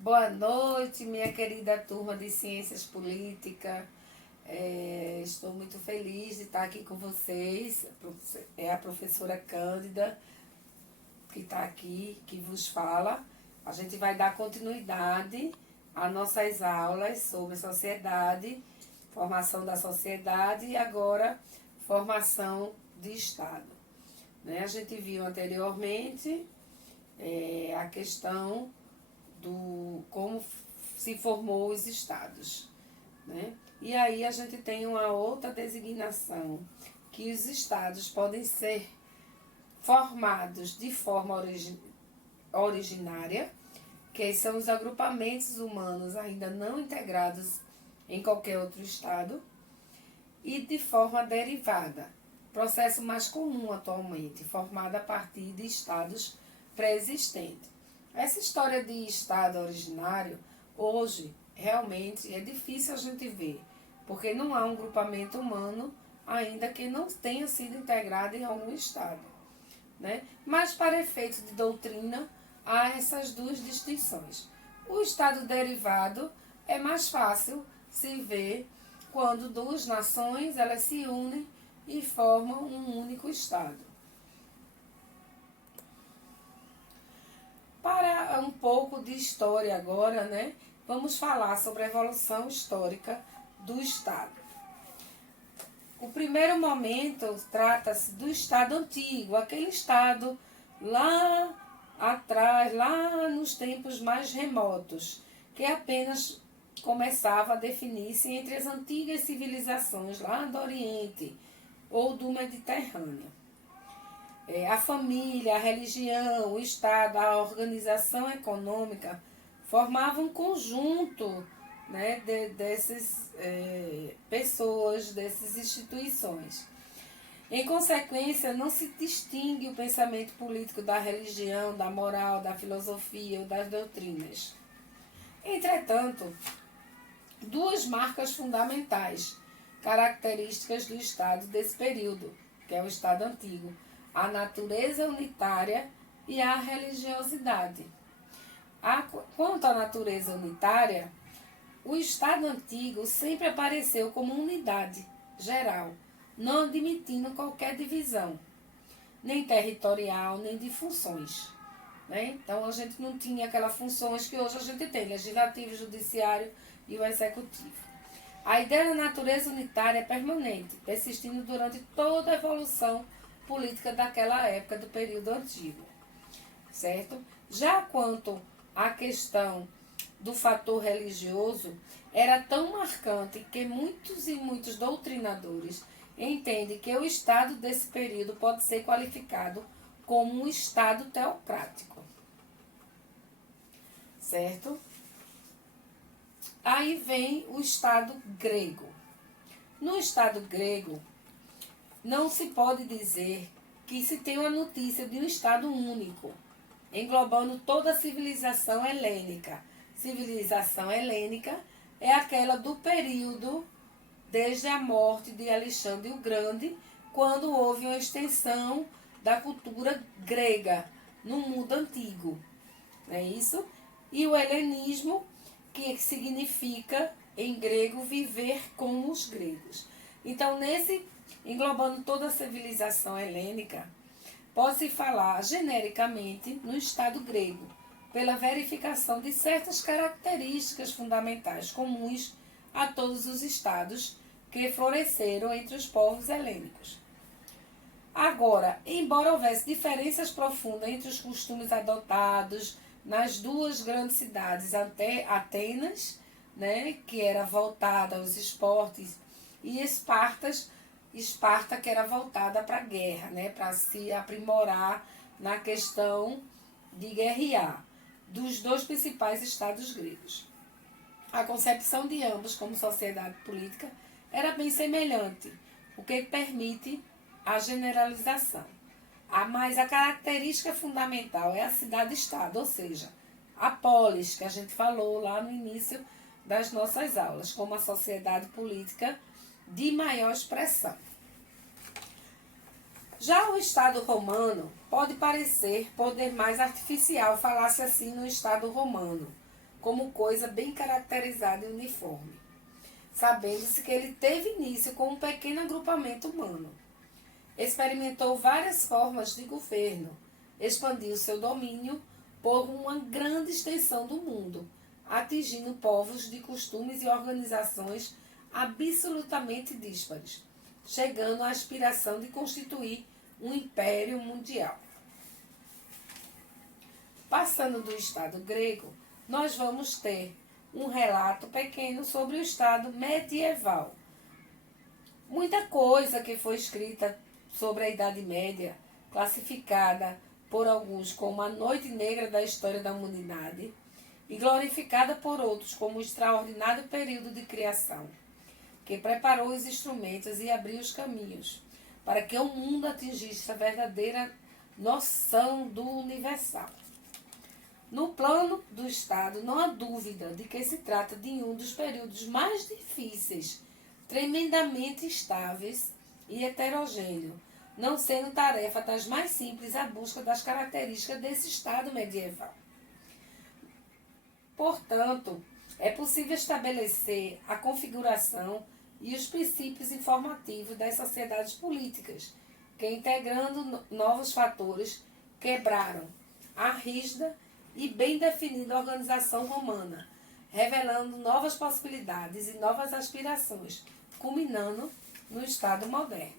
Boa noite, minha querida turma de Ciências Políticas. Estou muito feliz de estar aqui com vocês. É a professora Cândida que está aqui, que vos fala. A gente vai dar continuidade às nossas aulas sobre sociedade, formação da sociedade e agora formação de Estado. A gente viu anteriormente a questão do como se formou os estados, né? E aí a gente tem uma outra designação, que os estados podem ser formados de forma originária, que são os agrupamentos humanos ainda não integrados em qualquer outro estado, e de forma derivada, processo mais comum atualmente, formado a partir de estados pré-existentes. Essa história de estado originário, hoje, realmente é difícil a gente ver, porque não há um grupamento humano ainda que não tenha sido integrado em algum estado, né? Mas, para efeitos de doutrina, há essas duas distinções. O estado derivado é mais fácil se ver quando duas nações elas se unem e formam um único estado. Para um pouco de história agora, né? Vamos falar sobre a evolução histórica do Estado. O primeiro momento trata-se do Estado antigo, aquele Estado lá atrás, lá nos tempos mais remotos, que apenas começava a definir-se entre as antigas civilizações lá do Oriente ou do Mediterrâneo. A família, a religião, o Estado, a organização econômica formavam um conjunto, né, dessas pessoas, dessas instituições. Em consequência, não se distingue o pensamento político da religião, da moral, da filosofia ou das doutrinas. Entretanto, duas marcas fundamentais, características do Estado desse período, que é o Estado antigo: a natureza unitária e a religiosidade. Quanto à natureza unitária, o Estado antigo sempre apareceu como unidade geral, não admitindo qualquer divisão, nem territorial, nem de funções, né? Então a gente não tinha aquelas funções que hoje a gente tem, legislativo, judiciário e o executivo. A ideia da natureza unitária é permanente, persistindo durante toda a evolução política daquela época, do período antigo, certo? Já quanto à questão do fator religioso, era tão marcante que muitos e muitos doutrinadores entendem que o Estado desse período pode ser qualificado como um Estado teocrático, certo? Aí vem o Estado grego. No Estado grego, não se pode dizer que se tem uma notícia de um Estado único, englobando toda a civilização helênica. Civilização helênica é aquela do período desde a morte de Alexandre o Grande, quando houve uma extensão da cultura grega no mundo antigo. Não é isso? E o helenismo, que significa em grego viver com os gregos. Então, englobando toda a civilização helênica, pode-se falar genericamente no Estado grego, pela verificação de certas características fundamentais comuns a todos os estados que floresceram entre os povos helênicos. Agora, embora houvesse diferenças profundas entre os costumes adotados nas duas grandes cidades, Atenas, né, que era voltada aos esportes, e Esparta, que era voltada para a guerra, né, para se aprimorar na questão de guerrear, dos dois principais estados gregos. A concepção de ambos como sociedade política era bem semelhante, o que permite a generalização. Mas a característica fundamental é a cidade-estado, ou seja, a polis, que a gente falou lá no início das nossas aulas, como a sociedade política de maior expressão. Já o Estado romano pode parecer poder mais artificial falar-se assim no Estado romano, como coisa bem caracterizada e uniforme, sabendo-se que ele teve início com um pequeno agrupamento humano. Experimentou várias formas de governo, expandiu seu domínio por uma grande extensão do mundo, atingindo povos de costumes e organizações absolutamente díspares, chegando à aspiração de constituir um império mundial. Passando do Estado grego, nós vamos ter um relato pequeno sobre o Estado medieval. Muita coisa que foi escrita sobre a Idade Média, classificada por alguns como a noite negra da história da humanidade e glorificada por outros como o extraordinário período de criação, que preparou os instrumentos e abriu os caminhos para que o mundo atingisse a verdadeira noção do universal. No plano do Estado, não há dúvida de que se trata de um dos períodos mais difíceis, tremendamente instáveis e heterogêneo, não sendo tarefa das mais simples a busca das características desse Estado medieval. Portanto, é possível estabelecer a configuração e os princípios informativos das sociedades políticas, que, integrando novos fatores, quebraram a rígida e bem definida organização romana, revelando novas possibilidades e novas aspirações, culminando no Estado moderno.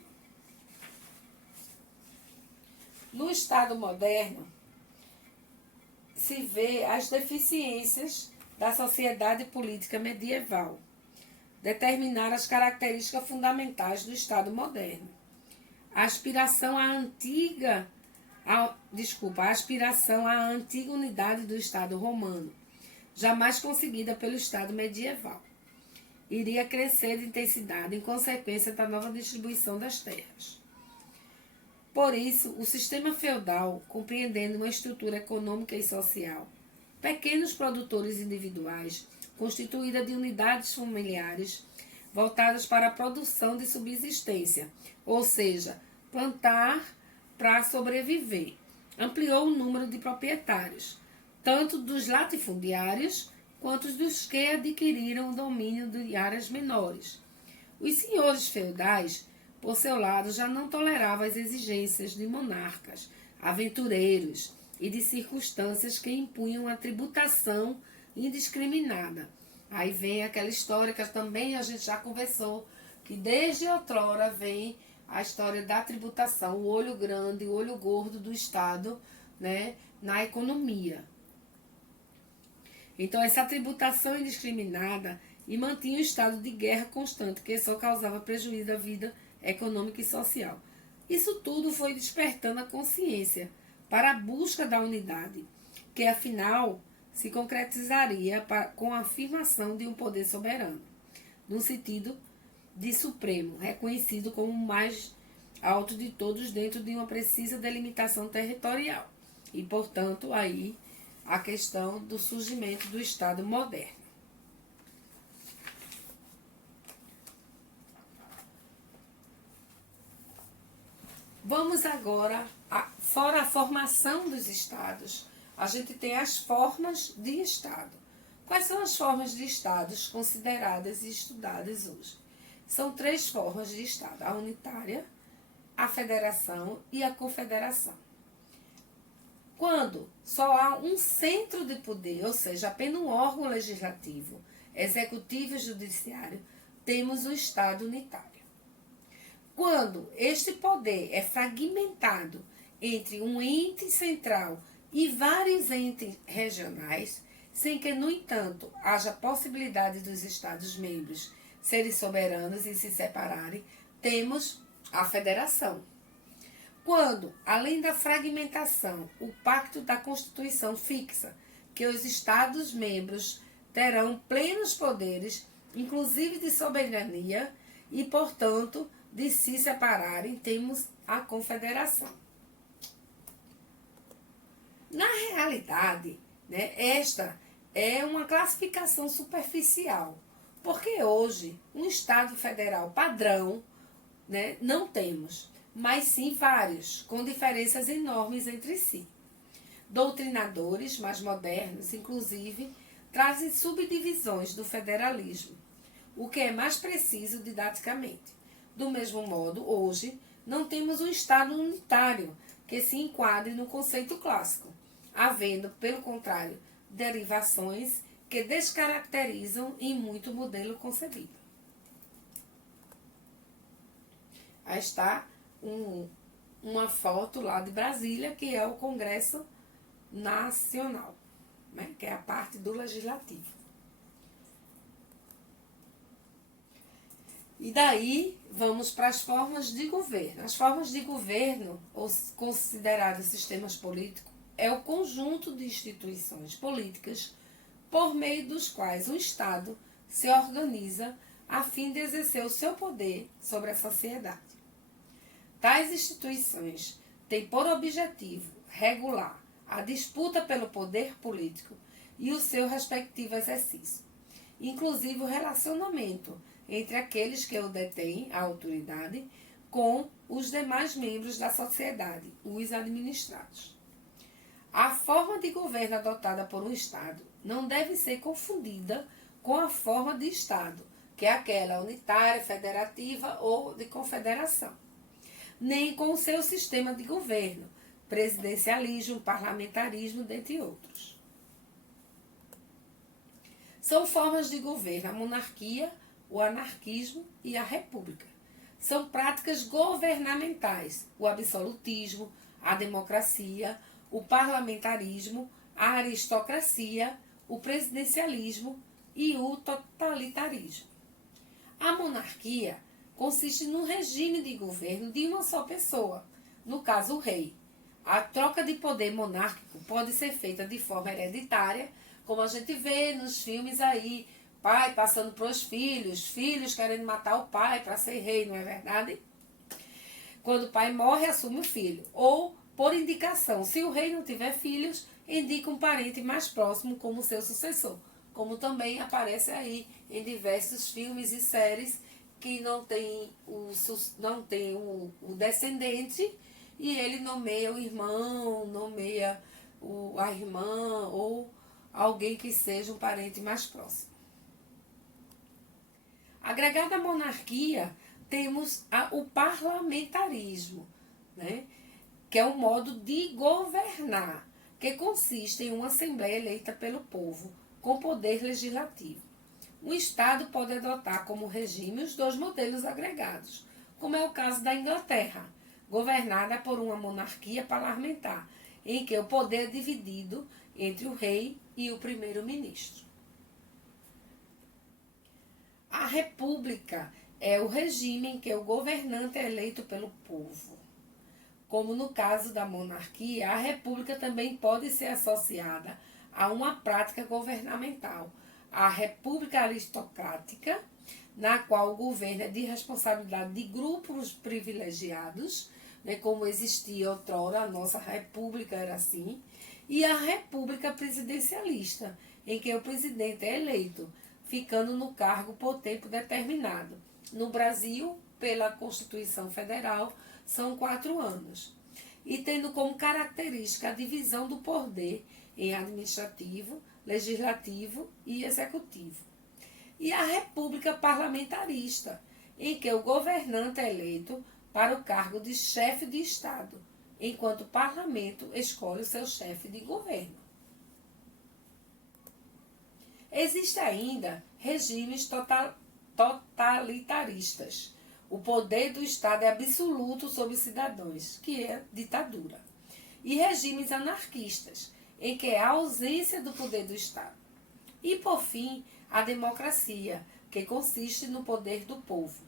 No Estado moderno, se vê as deficiências da sociedade política medieval, determinar as características fundamentais do Estado moderno. A aspiração à antiga unidade do Estado romano, jamais conseguida pelo Estado medieval, iria crescer de intensidade em consequência da nova distribuição das terras. Por isso, o sistema feudal, compreendendo uma estrutura econômica e social, pequenos produtores individuais, constituída de unidades familiares voltadas para a produção de subsistência, ou seja, plantar para sobreviver, ampliou o número de proprietários, tanto dos latifundiários quanto dos que adquiriram o domínio de áreas menores. Os senhores feudais, por seu lado, já não toleravam as exigências de monarcas, aventureiros e de circunstâncias que impunham a tributação indiscriminada. Aí vem aquela história que também a gente já conversou, que desde outrora vem a história da tributação, o olho grande, o olho gordo do Estado, né, na economia. Então, essa tributação indiscriminada e mantinha o estado de guerra constante, que só causava prejuízo à vida econômica e social. Isso tudo foi despertando a consciência para a busca da unidade, que afinal se concretizaria com a afirmação de um poder soberano, no sentido de supremo, reconhecido como o mais alto de todos dentro de uma precisa delimitação territorial. E, portanto, aí a questão do surgimento do Estado moderno. Vamos agora, fora a formação dos estados, a gente tem as formas de Estado. Quais são as formas de Estados consideradas e estudadas hoje? São 3 formas de Estado: a unitária, a federação e a confederação. Quando só há um centro de poder, ou seja, apenas um órgão legislativo, executivo e judiciário, temos o Estado unitário. Quando este poder é fragmentado entre um ente central e vários entes regionais, sem que, no entanto, haja possibilidade dos Estados-membros serem soberanos e se separarem, temos a federação. Quando, além da fragmentação, o Pacto da Constituição fixa que os Estados-membros terão plenos poderes, inclusive de soberania, e, portanto, de se separarem, temos a confederação. Na realidade, né, esta é uma classificação superficial, porque hoje um Estado federal padrão, né, não temos, mas sim vários, com diferenças enormes entre si. Doutrinadores mais modernos, inclusive, trazem subdivisões do federalismo, o que é mais preciso didaticamente. Do mesmo modo, hoje, não temos um Estado unitário que se enquadre no conceito clássico, havendo, pelo contrário, derivações que descaracterizam em muito o modelo concebido. Aí está uma foto lá de Brasília, que é o Congresso Nacional, né, que é a parte do Legislativo. E daí vamos para as formas de governo. As formas de governo, ou consideradas sistemas políticos, é o conjunto de instituições políticas por meio dos quais o Estado se organiza a fim de exercer o seu poder sobre a sociedade. Tais instituições têm por objetivo regular a disputa pelo poder político e o seu respectivo exercício, inclusive o relacionamento entre aqueles que o detêm, a autoridade, com os demais membros da sociedade, os administrados. A forma de governo adotada por um Estado não deve ser confundida com a forma de Estado, que é aquela unitária, federativa ou de confederação, nem com o seu sistema de governo, presidencialismo, parlamentarismo, dentre outros. São formas de governo a monarquia, o anarquismo e a república. São práticas governamentais, o absolutismo, a democracia, o parlamentarismo, a aristocracia, o presidencialismo e o totalitarismo. A monarquia consiste no regime de governo de uma só pessoa, no caso o rei. A troca de poder monárquico pode ser feita de forma hereditária, como a gente vê nos filmes aí, pai passando para os filhos, filhos querendo matar o pai para ser rei, não é verdade? Quando o pai morre, assume o filho. Ou, por indicação, se o rei não tiver filhos, indica um parente mais próximo como seu sucessor. Como também aparece aí em diversos filmes e séries que não tem o descendente e ele nomeia o irmão, nomeia a irmã ou alguém que seja um parente mais próximo. Agregado à monarquia, temos o parlamentarismo, né? Que é um modo de governar, que consiste em uma assembleia eleita pelo povo, com poder legislativo. O Estado pode adotar como regime os dois modelos agregados, como é o caso da Inglaterra, governada por uma monarquia parlamentar, em que o poder é dividido entre o rei e o primeiro-ministro. A república é o regime em que o governante é eleito pelo povo. Como no caso da monarquia, a república também pode ser associada a uma prática governamental, a república aristocrática, na qual o governo é de responsabilidade de grupos privilegiados, né, como existia outrora, a nossa república era assim, e a república presidencialista, em que o presidente é eleito, ficando no cargo por tempo determinado. No Brasil, pela Constituição Federal, são 4 anos. E tendo como característica a divisão do poder em administrativo, legislativo e executivo. E a república parlamentarista, em que o governante é eleito para o cargo de chefe de Estado, enquanto o parlamento escolhe o seu chefe de governo. Existem ainda regimes totalitaristas. O poder do Estado é absoluto sobre os cidadãos, que é ditadura. E regimes anarquistas, em que é a ausência do poder do Estado. E, por fim, a democracia, que consiste no poder do povo.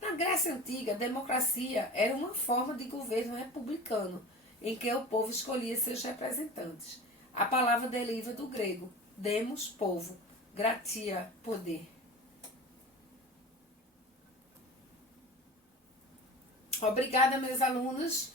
Na Grécia Antiga, a democracia era uma forma de governo republicano, em que o povo escolhia seus representantes. A palavra deriva do grego, demos, povo, gratia, poder. Obrigada, meus alunos.